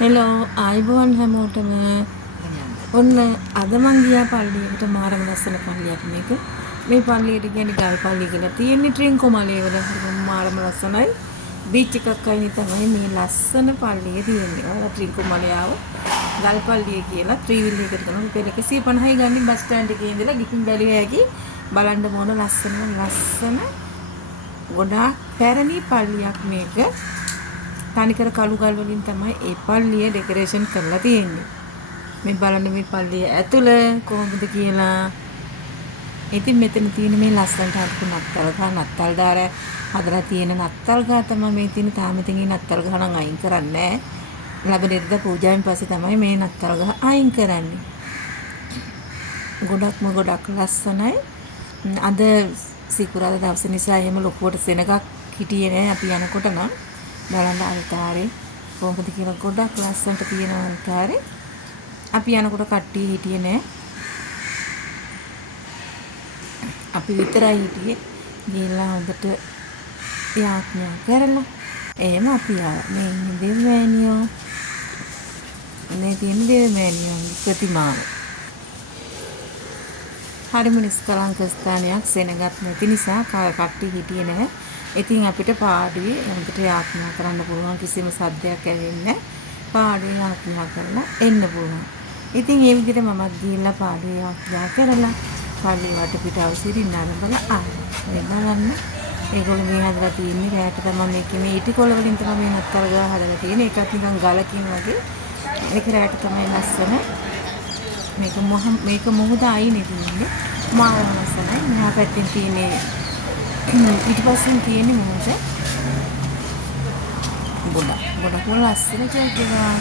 Hello ආයිබෝන් හැමෝටම ඔන්න අද මං ගියා පල්ලියකට මාරම ලස්සන පල්ලියක් මේක. මේ පල්ලියට කියන්නේ ගල් පල්ලිය කියලා තියෙන්නේ ට්‍රින්කෝ මලේ වල මාරම ලස්සනයි. බීච් එකක් අයිනේ තමයි මේ ලස්සන පල්ලිය තියෙන්නේ. ඔයාලා ට්‍රින්කෝ මලේ ආව ගල් පල්ලිය කියලා ත්‍රිවිල් එකකට කරනවා. මේක 150යි ගන්නේ බස් ස්ටෑන්ඩ් එකේ ඉඳලා ගිහින් බැලුව හැකි බලන්න මොන ලස්සන ගොඩාක් පැරණි පල්ලියක් මේක. තනිකර කළු ගල් වලින් තමයි ඒ පල්ලිය ඩෙකොරේෂන් කරලා තියෙන්නේ. මේ බලන්න මේ පල්ලිය ඇතුළ කොහොමද කියලා. ඉතින් මෙතන තියෙන මේ ලස්සනට හදපු නත්තල් දාර හදලා තියෙන නත්තල් ගහ තමයි මේ තියෙන. තාම ඉතින් මේ නත්තල් ගහ නම් අයින් කරන්නේ නැහැ. ලැබෙද්ද පූජාවෙන් පස්සේ තමයි මේ නත්තල් ගහ අයින් කරන්නේ. ගොඩක් ලස්සනයි. අද සිකුරාදා දවස නිසා එහෙම ලොකුවට සෙනගක් හිටියේ නෑ අපි යනකොට නම්. බලන්න අල්තාරේ කොහොමද කියලා ගොඩක් ලස්සනට තියෙන අල්තාරේ. අපි යනකොට කට්ටිය හිටියේ නෑ. අපි විතරයි හිටියේ. ගිහලා හොඳට යාඥා කරලා එහෙම අපි ආවා. මේ ඉන්නේ දෙවියන්ියෝ. මේ තියෙන දෙවියන්ියෝගේ ප්‍රතිමාව. හරිම නිස්කලංක ස්ථානයක්. සෙනගත් නැති නිසා කට්ටිය හිටියේ නැහැ. ඉතින් අපිට පාඩුවේ හොඳට යාඥා කරන්න පුළුවන්. කිසිම සද්දයක් ඇහෙන්නේ නැහැ. පාඩුවේ යාඥා කරලා එන්න පුළුවන්. ඉතින් ඒ විදිහට මමත් ගිහිල්ලා පාඩුවේ යාඥා කරලා පල්ලිය වටපිටාව සිරින්න අරබලා ආවා. මේ බලන්න ඒගොල්ලෝ මේ හදලා තියෙන්නේ රැයට තමයි මේ ඉටි කොළ වලින් තමයි මේ නත්තල් ගහ හදලා තියෙන්නේ. ඒකත් නිකන් ගලකින් වගේ. ඒක රැයට තමයි ලස්සන. මේක මොහොත අයිනේ තියෙන්නේ. මාරම ලස්සනයි. මෙහා පැත්තෙන් තියෙන්නේ පිටිපස්සෙන් තියෙන්නේ මොහොත. ගොඩක් ලස්සන ජග්ගා.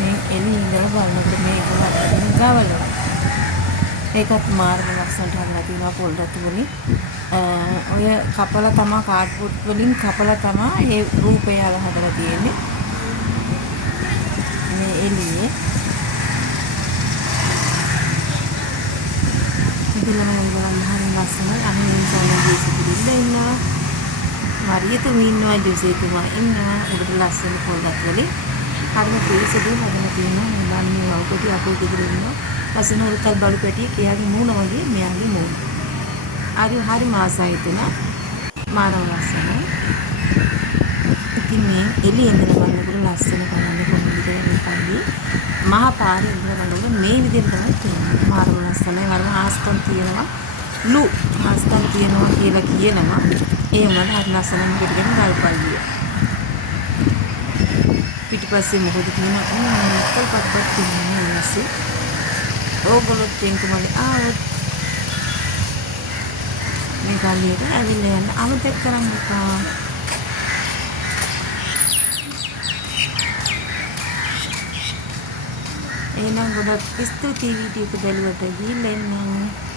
මේ එළිය ඉඳලා බලනකොට මේක ගවල. ඒකත් මාර්ග ලස්සනට හදලා තියෙනවා පොල් රතු වලින්. ඔය කපලා තමයි කාඩ්බෝඩ් වලින් කපලා තමයි ඒ රූපය හදලා තියෙන්නේ. මේ එළියේ ඉතින් බලන්න හරිය ලස්සනයි. අනිත් සෝනගේ සිටින්න ඉන්නවා. මරියතුමි ඉන්නවා, ජොසේතුමා ඉන්නවා. උඩට ලස්සන පොල් රතු වලින් හරිම පිළිසෙදී හදලා තියෙනවා. මම මේ වල්කොටි අපේ ගෙදර ඉන්නවා. ලස්සන උල්කල් බලු පැටියෙක් එයාගේ මූණ වගේ මෙයාගේ මූණ. හරි මාසයි තුන මාරම ලස්සනයි. ඉතින් මේ එළියෙන් බලනකොට ලස්සන බලන්න කොහොමද කියන්නේ. මහා පාරේ ඉඳලා බලනකොට මේ විදිහට තමයි තියෙන්නේ. මාරම ලස්සනයි. වරම ආස්තම් තියෙනවා. ආස්තම් තියෙනවා කියලා කියනවා. ඒ මොන හරි ලස්සනම පිටින් ගල්පල්ලිය. පිටිපස්සේ මොකද තියෙනවා? කොල්පත් තියෙනවා නැසි. ඕගොල්ලෝ ට්‍රින්කෝමලේ ආවොත් මේ ගල්ලියට ඇවිල්ලා යන්න අමතක කරන්න එපා. එහෙනම් ගොඩක් ස්තුතියි වීඩියෝ එක බැලුවට ගිහින් එන්න.